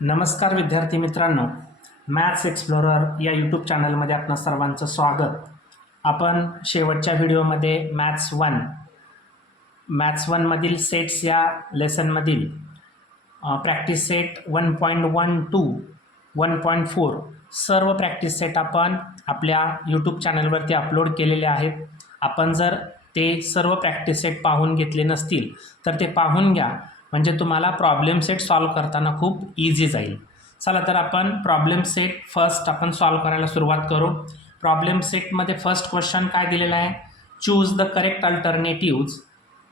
नमस्कार विद्यार्थी मित्रांनो, मॅथ्स एक्सप्लोरर या यूट्यूब चॅनलमध्ये आपणा सर्वांचं स्वागत. आपण शेवटच्या व्हिडिओमध्ये मॅथ्स वनमधील सेट्स या लेसनमधील प्रॅक्टिस सेट 1.12, 1.4 सर्व प्रॅक्टिस सेट आपण आपल्या यूट्यूब चॅनलवरती अपलोड केलेले आहेत. आपण जर ते सर्व प्रॅक्टिस सेट पाहून घेतले नसतील तर ते पाहून घ्या, म्हणजे तुम्हाला प्रॉब्लेम सेट सॉल्व करताना खूप इझी जाईल. चला तर आपण प्रॉब्लेम सेट फर्स्ट आपण सॉल्व करायला सुरुवात करू. प्रॉब्लेम सेटमध्ये फर्स्ट क्वेश्चन काय दिलेला आहे? Choose the correct alternatives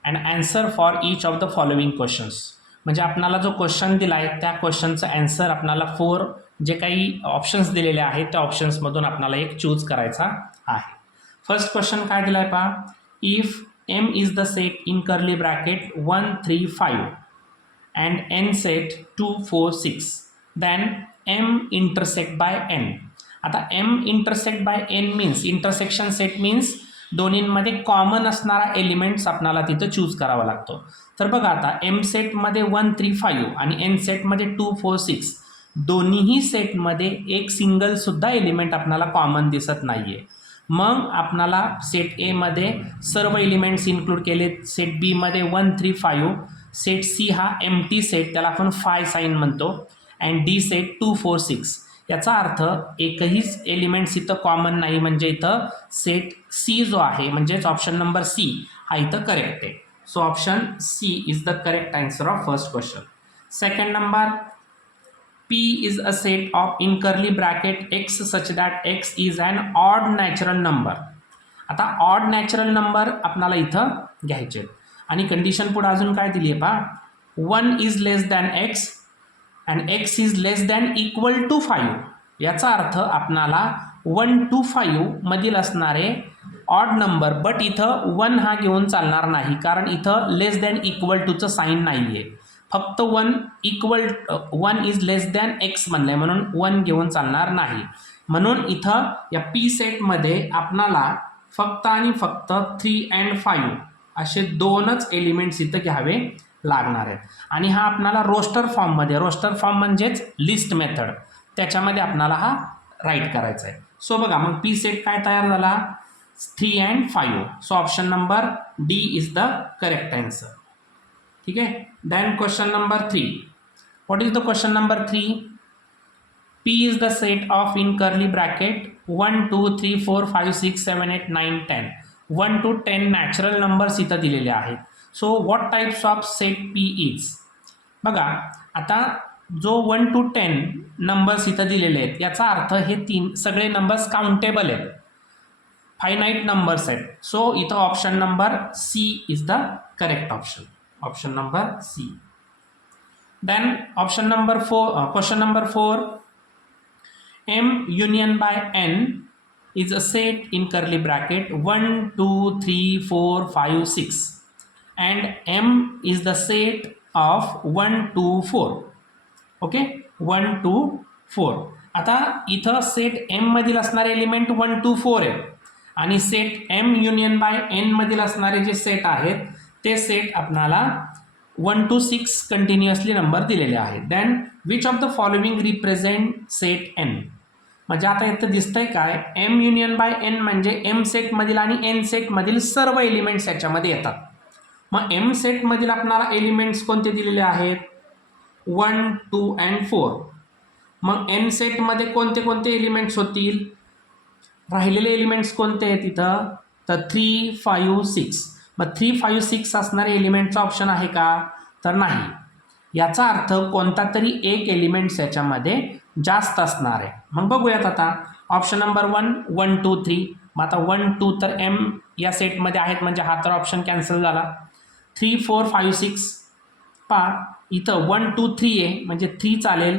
and answer for each of the following questions. म्हणजे आपल्याला जो क्वेश्चन दिला आहे त्या क्वेश्चनचं आन्सर आपल्याला 4 जे काही ऑप्शन्स दिलेले आहेत त्या ऑप्शन्समधून आपल्याला एक चूज करायचा आहे. फर्स्ट क्वेश्चन काय दिला आहे पहा. If M is the set in curly bracket 1, 3, 5 and N set 2, 4, 6, then M intersect by N. आता M intersect by N means intersection set means दोन्हींमध्ये कॉमन असणारा एलिमेंट्स आपल्याला तिथं चूज करावा लागतो. तर बघा आता M सेटमध्ये 1, 3, 5 आणि N सेटमध्ये 2, 4, 6 दोन्हीही सेटमध्ये एक सिंगल सुद्धा एलिमेंट आपल्याला कॉमन दिसत नाहीये. मग आपणाला सेट ए मध्ये सर्व एलिमेंट्स इन्क्लूड केले. सेट बी मध्ये 1, 3, 5. सेट सी हा एम्प्टी सेट, त्याला आपण फाय साईन म्हणतो. And D set 2, 4, 6. याचा अर्थ एकहीच एलिमेंट्स इथं कॉमन नाही, म्हणजे इथं सेट सी जो आहे म्हणजेच ऑप्शन नंबर सी हा इथं करेक्ट आहे. So option C is the correct answer of first question. Second number, P is a set of in curly bracket x such that x is an odd natural number. आता odd natural number आपल्याला इथं घ्यायचे आणि condition पुढे अजून काय दिली आहे पहा. 1 is less than x and x is less than equal to 5. याचा अर्थ आपणाला 1 to 5 मधील असणारे ऑड नंबर, बट इथं 1 हा घेऊन चालणार नाही, कारण इथं लेस दॅन इक्वल टूचं साईन नाही आहे. फक्त 1 इज लेस दॅन एक्स म्हणलंय म्हणून 1 घेऊन चालणार नाही. म्हणून इथं या पी सेटमध्ये आपणाला फक्त आणि फक्त 3 and 5 असे दोनच एलिमेंट्स इथं घ्यावे लागणार आहेत. आणि हा आपणाला रोस्टर फॉर्ममध्ये, रोस्टर फॉर्म म्हणजेच लिस्ट मेथड, त्याच्यामध्ये आपणाला हा राईट करायचा आहे. सो बघा मग पी सेट काय तयार झाला, 3 and 5. So option number D is the correct answer. ठीक आहे. Then question number 3. What is the question number 3? P is the set of in curly bracket 1, 2, 3, 4, 5, 6, 7, 8, 9, 10. 1 to 10 natural numbers इथं दिलेले आहेत. So what types of set P is? बघा आता जो 1 to 10 numbers इथं दिलेले आहेत याचा अर्थ हे तीन सगळे नंबर्स काउंटेबल आहेत, फायनाईट नंबर्स आहेत. सो इथं option number C is the correct option. Option number C. Then option number 4, question number 4. M union by N is a set in curly bracket 1, 2, 3, 4, 5, 6 and M is the set of 1, 2, 4. Okay, 1, 2, 4. आता इथं set M मधील असणारे element 1, 2, 4 आहेत आणि set M union by N मधील असणारे जे set आहेत ते सेट आपणाला 1 to 6 कंटिन्युअसली नंबर दिलेले आहेत. Then which of the following represent set N? म्हणजे आता इथं दिसतंय काय, M युनियन बाय N म्हणजे M सेटमधील आणि N सेटमधील सर्व एलिमेंट्स याच्यामध्ये येतात. मग M सेटमधील आपल्याला एलिमेंट्स कोणते दिलेले आहेत? 1, 2 and 4. मग N सेटमध्ये कोणते कोणते एलिमेंट्स होतील? राहिलेले एलिमेंट्स कोणते आहेत इथं? तर 3, 5, 6. मग 3, 5, 6 असणारे एलिमेंटचा ऑप्शन आहे का? तर नाही. याचा अर्थ कोणता तरी एक एलिमेंट्स याच्यामध्ये जास्त असणार आहे. मग बघूयात आता. Option number 1, 1, 2, 3. मग आता 1, 2 तर M या सेटमध्ये आहेत म्हणजे हा तर ऑप्शन कॅन्सल झाला. 3, 4, 5, 6 पहा इथं 1, 2, 3 आहे म्हणजे 3 चालेल,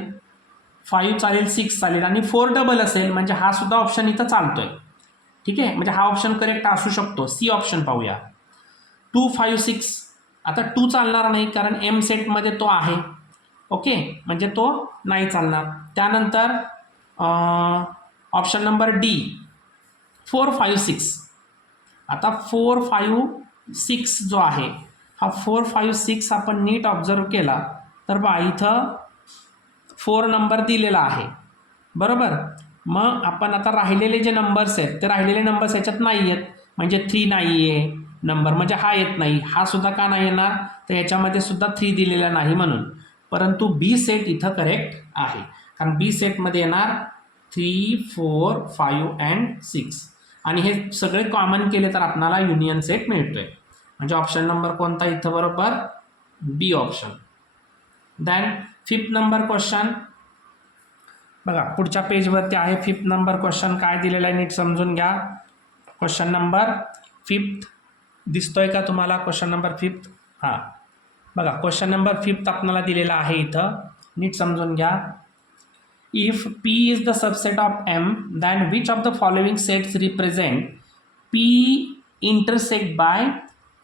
5 चालेल, 6 चालेल आणि 4 डबल असेल म्हणजे हा सुद्धा ऑप्शन इथं चालतोय. ठीक आहे, म्हणजे हा ऑप्शन करेक्ट असू शकतो. सी ऑप्शन पाहूया. 2, 5, 6. आता 2 चालणार नाही कारण M सेटमध्ये तो आहे. ओके, म्हणजे तो नाही चालणार. त्यानंतर ऑप्शन नंबर डी 4, 5, 6. आता 4, 5, 6 जो आहे हा 4, 5, 6 आपण नीट ऑब्झर्व केला तर बा इथं 4 नंबर दिलेला आहे, बरोबर. मग आपण आता राहिलेले जे नंबर्स आहेत ते राहिलेले नंबर्स याच्यात नाही आहेत, म्हणजे 3 नाही आहे नंबर, म्हणजे हा येत नाही, हा सुद्धा का नाही येणार, तर याच्यामध्ये सुद्धा 3 दिलेला नाही म्हणून. परंतु बी सेट इथं करेक्ट आहे, कारण बी सेटमध्ये येणार 3, 4, 5 अँड 6 आणि हे सगळे कॉमन केले तर आपल्याला युनियन सेट मिळतोय. म्हणजे ऑप्शन नंबर कोणता इथं बरोबर, B option. Then 5th number question बघा, पुढच्या पेजवरती आहे 5th नंबर क्वेश्चन. काय दिलेला आहे नीट समजून घ्या. क्वेश्चन नंबर 5th दिसतोय का तुम्हाला, क्वेश्चन नंबर 5th? हां बघा, क्वेश्चन नंबर 5th आपल्याला दिलेला आहे इथं, नीट समजून घ्या. If P is the subset of M, then which of the following sets represent P intersect by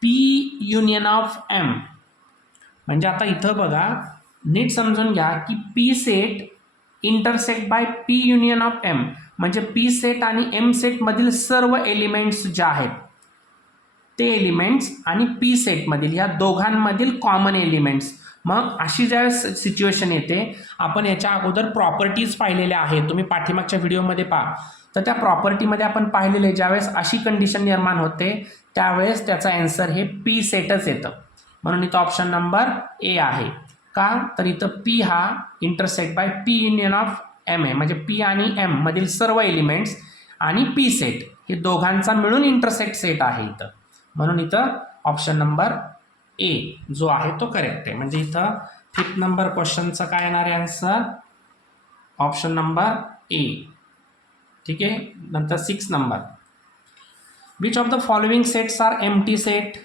P union of M? म्हणजे आता इथं बघा, नीट समजून घ्या की P set intersect by P union of M, म्हणजे P सेट आणि M सेटमधील सर्व एलिमेंट्स जे आहेत ते एलिमेंट्स आणि P सेटमधील या दोघांमधील कॉमन एलिमेंट्स. मग अशी ज्यावेळेस सिच्युएशन येते, आपण याच्या अगोदर प्रॉपर्टीज पाहिलेल्या आहेत, तुम्ही पाठीमागच्या व्हिडिओमध्ये पहा, तर त्या प्रॉपर्टीमध्ये आपण पाहिलेले ज्यावेळेस अशी कंडिशन निर्माण होते त्यावेळेस त्याचा आन्सर हे P सेटच येतं. म्हणून इथं ऑप्शन नंबर ए आहे. का, तर इथं P हा intersect by P union of M आहे, म्हणजे P आणि M मधील सर्व एलिमेंट्स आणि P सेट हे दोघांचा मिळून इंटरसेक्ट सेट आहे इथं. म्हणून इथं ऑप्शन नंबर ए जो आहे तो करेक्ट आहे. म्हणजे इथं 5th नंबर क्वेश्चनचं काय येणार आहे आन्सर, ऑप्शन नंबर ए. ठीक आहे. नंतर 6 number, which of the following sets are empty set.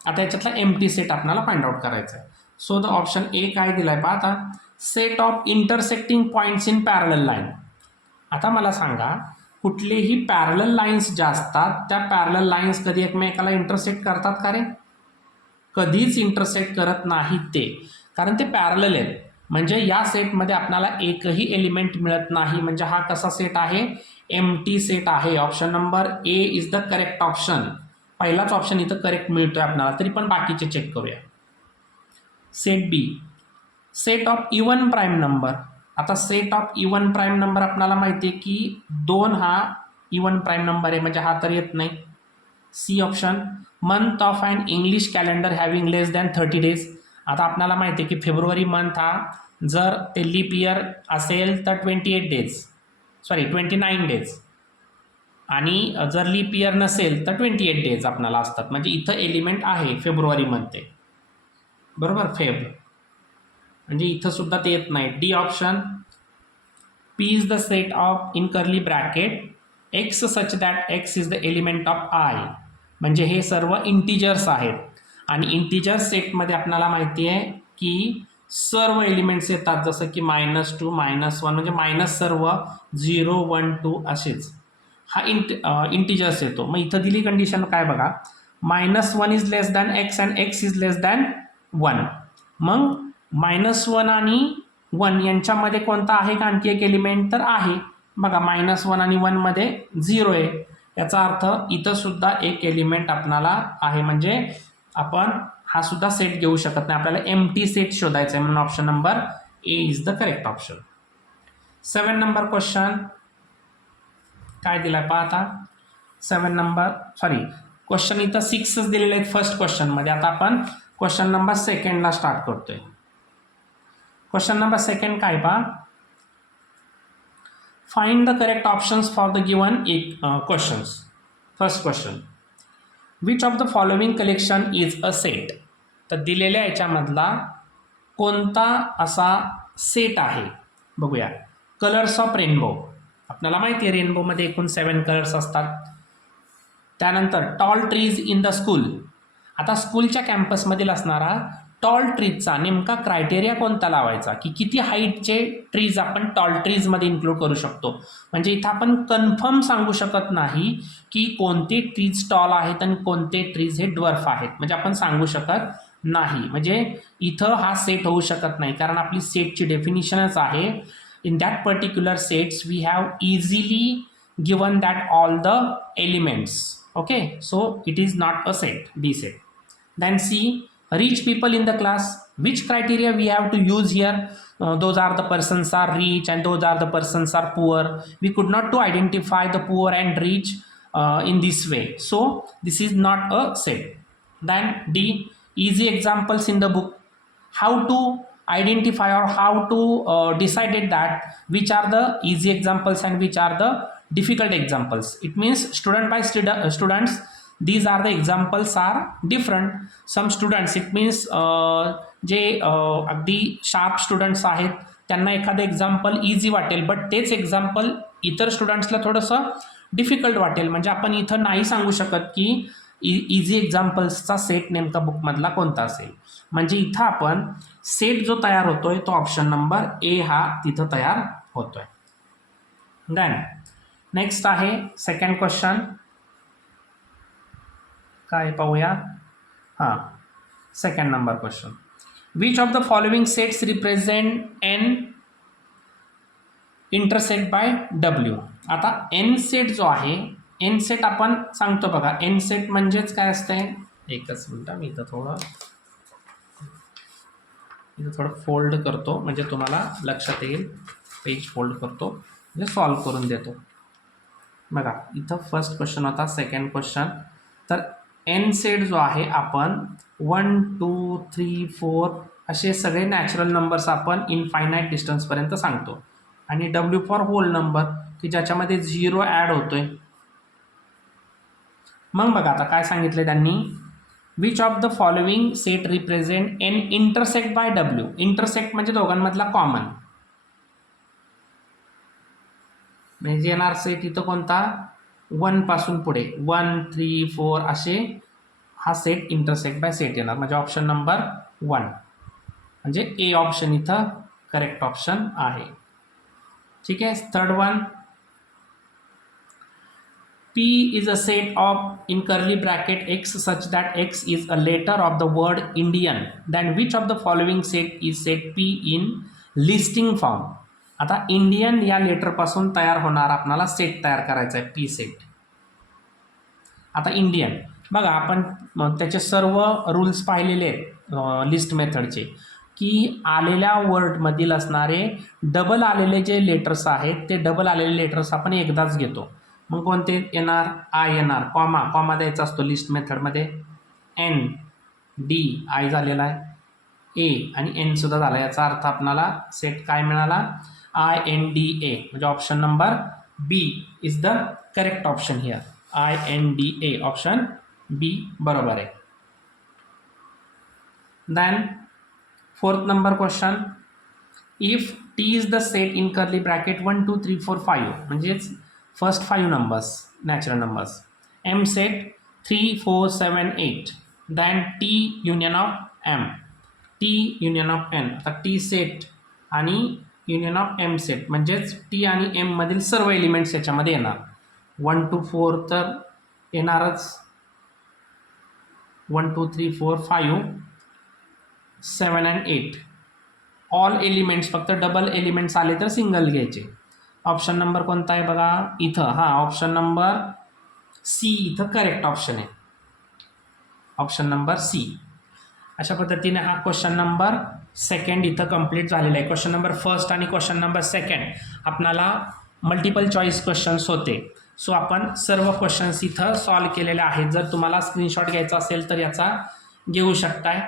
आता याच्यातला एम्प्टी सेट आपल्याला फाइंड आउट करायचं आहे. सो द ऑप्शन ए काय दिलाय पहा आता, set of intersecting points in parallel line. आता मला सांगा, कुठलेही पॅरलल लाईन्स ज्या असतात त्या पॅरलल लाईन्स कधी एकमेकाला इंटरसेक्ट करतात का रे? कधीच इंटरसेक्ट करत नाहीत ते, कारण ते पॅरलल आहेत. म्हणजे या सेटमध्ये आपल्याला एकही एलिमेंट मिळत नाही, म्हणजे हा कसा सेट आहे, एम्प्टी सेट आहे. Option number A is the correct option. पहिलाच ऑप्शन इथं करेक्ट मिळतोय आपल्याला, तरी पण बाकीचे चेक करूया. Set B, set of even prime number. आता set of even prime number आपल्याला माहिती आहे की 2 हा इवन प्राईम नंबर आहे, म्हणजे हा तर येत नाही. C option, month of an English calendar having less than 30 days. आता आपल्याला माहिती आहे की फेब्रुवारी मंथ हा जर ते लीप इयर असेल तर 29 डेज, आणि जर लीप इयर नसेल तर 28 डेज आपल्याला असतात. म्हणजे इथं एलिमेंट आहे फेब्रुवारी मध्ये, बरोबर, फेब, म्हणजे इथं सुद्धा ते येत नाही. D option, P is the set of in curly bracket x such that x is the element of I. म्हणजे हे सर्व इंटिजर्स आहेत, आणि इंटिजर सेटमध्ये आपल्याला माहिती आहे की सर्व एलिमेंट्स येतात, जसं की -2, -1, म्हणजे मायनस सर्व 0, 1, 2 असेच हा इंटिजर्स येतो. मग इथं दिली कंडिशन काय बघा, -1 is less than x and x is less than 1. मग -1 आणि 1 यांच्यामध्ये कोणता आहे का आणखी एक एलिमेंट, तर आहे बघा, -1 आणि 1 मध्ये 0 आहे. याचा अर्थ इथं सुद्धा एक एलिमेंट आपल्याला आहे, म्हणजे आपण हा सुद्धा सेट घेऊ शकत नाही, आपल्याला एम्प्टी सेट शोधायचा आहे. म्हणून option number A is the correct option. 7 number question काय दिलाय पहा आता, 7 नंबर क्वेश्चन इथं 6च दिलेले आहेत फर्स्ट क्वेश्चनमध्ये. आता आपण क्वेश्चन नंबर 2ला स्टार्ट करतोय. क्वेश्चन नंबर 2 काय पहा, find the correct options for the given questions. First question, which of the following collection is a set. तर दिलेल्या याच्यामधला कोणता असा सेट आहे बघूया. कलर्स ऑफ रेनबो, आपल्याला माहिती आहे रेनबोमध्ये एकूण 7 कलर्स असतात. त्यानंतर tall trees in the school. आता स्कूलच्या कॅम्पसमधील असणारा टॉल ट्रीजचा नेमका क्रायटेरिया कोणता लावायचा, की किती हाईटचे ट्रीज आपण टॉल ट्रीजमध्ये इन्क्लूड करू शकतो. म्हणजे इथं आपण कन्फर्म सांगू शकत नाही की कोणते ट्रीज टॉल आहेत आणि कोणते ट्रीज हे ड्वर्फ आहेत, म्हणजे आपण सांगू शकत नाही. म्हणजे इथं हा सेट होऊ शकत नाही, कारण आपली सेटची डेफिनिशनच आहे, in that particular sets we have easily given that all the elements. Okay, so it is not a set, D set. Then C, rich people in the class. Which criteria we have to use here? Those are the persons are rich and those are the persons are poor. We could not to identify the poor and rich in this way, so this is not a set. Then D, easy examples in the book. How to identify or how to decided that which are the easy examples and which are the difficult examples? It means student by students, these are the examples are different. Some students, it means जे अगदी sharp students आहेत त्यांना एखादं example easy वाटेल, but तेच example इतर स्टुडंट्सला थोडंसं difficult वाटेल. म्हणजे आपण इथं नाही सांगू शकत की इझी एक्झाम्पल्सचा सेट नेमका बुकमधला कोणता असेल. म्हणजे इथं आपण सेट जो तयार होतोय तो ऑप्शन नंबर ए हा तिथं तयार होतोय. देन नेक्स्ट आहे सेकंड क्वेश्चन. काय पाहूया. हां, second number question. Which of the following sets represent N intersect by W. आता एन सेट जो आहे, एन सेट आपण सांगतो बघा. एन सेट म्हणजेच काय असतंय, एकच मिनटं मी इथं थोडं फोल्ड करतो म्हणजे तुम्हाला लक्षात येईल. पेज फोल्ड करतो म्हणजे सॉल्व करून देतो. बघा इथं फर्स्ट क्वेश्चन होता, सेकंड क्वेश्चन. तर एन सेट जो आहे आपण 1 2 3 4 असे सगळे नॅचरल नंबर्स आपण इनफायनाईट डिस्टन्सपर्यंत सांगतो. आणि डब्ल्यू फॉर होल नंबर की ज्याच्यामध्ये 0 ॲड होतोय. मग बघा आता काय सांगितलं त्यांनी, which of the following set represent N intersect by W. Intersect म्हणजे दोघांमधला कॉमन. म्हणजे येणार सेट इथं कोणता, 1 पासून पुढे 1 3 4 असे हा सेट इंटरसेक्ट बाय सेट येणार. म्हणजे ऑप्शन नंबर 1 म्हणजे ए ऑप्शन इथं करेक्ट ऑप्शन आहे. ठीक आहे. Third one, P is a set of in curly bracket X such that X is a letter of the word Indian. Then which of the following set is set P in listing form. आता Indian या लेटरपासून तयार होणार आपल्याला set तयार करायचा आहे, P set. आता Indian बघा आपण त्याचे सर्व रूल्स पाहिलेले आहेत लिस्ट मेथडचे, की आलेल्या वर्डमधील असणारे डबल आलेले जे लेटर्स आहेत ते डबल आलेले लेटर्स आपण एकदाच घेतो. मग कोणते येणार, आय येणार, कॉमा कॉमा द्यायचा असतो लिस्ट मेथडमध्ये. एन डी आय झालेला आहे, ए आणि एन सुद्धा झाला. याचा अर्थ आपणाला सेट काय मिळाला, आय एन डी ए. म्हणजे option number B is the correct option here. I N D A option B बरोबर आहे. Then fourth number question, if T is the set in curly bracket 1 2 3 4 5 म्हणजेच first 5 numbers natural numbers. M set 3 4 7 8. Then T union of M, T union of N. आता T set आणि union of M set म्हणजेच T आणि M मधील सर्व elements याच्यामध्ये येणार. 1 2 4 तर येणारच, 1 2 3 4 5 7 and 8 ऑल एलिमेंट्स. फक्त डबल एलिमेंट्स आले तर सिंगल घ्यायचे. ऑप्शन नंबर कोणता आहे बघा इथं, हां ऑप्शन नंबर सी इथं करेक्ट ऑप्शन आहे. Option number C. अशा पद्धतीने हा क्वेश्चन नंबर सेकंड इथं कंप्लीट झालेला आहे. क्वेश्चन नंबर फर्स्ट आणि क्वेश्चन नंबर सेकंड आपणाला मल्टिपल चॉईस क्वेश्चन्स होते. सो आपण सर्व क्वेश्चन्स इथं सॉल्व केलेले आहेत. जर तुम्हाला स्क्रीनशॉट घ्यायचा असेल तर याचा घेऊ शकताय.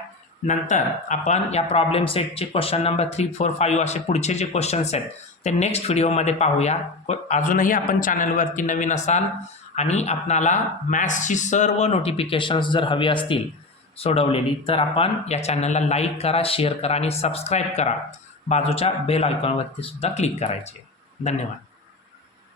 नंतर आपण या प्रॉब्लेम सेटचे क्वेश्चन नंबर 3 4 5 असे पुढचे जे क्वेश्चन्स आहेत ते नेक्स्ट व्हिडिओमध्ये पाहूया. अजूनही आपण चॅनलवरती नवीन असाल आणि आपणाला मॅथ्सची सर्व नोटिफिकेशन्स जर हवी असतील सोडवलेली तर आपण या चॅनलला लाईक करा, शेअर करा आणि सबस्क्राईब करा. बाजूच्या बेल आयकॉनवरती सुद्धा क्लिक करायचे. धन्यवाद.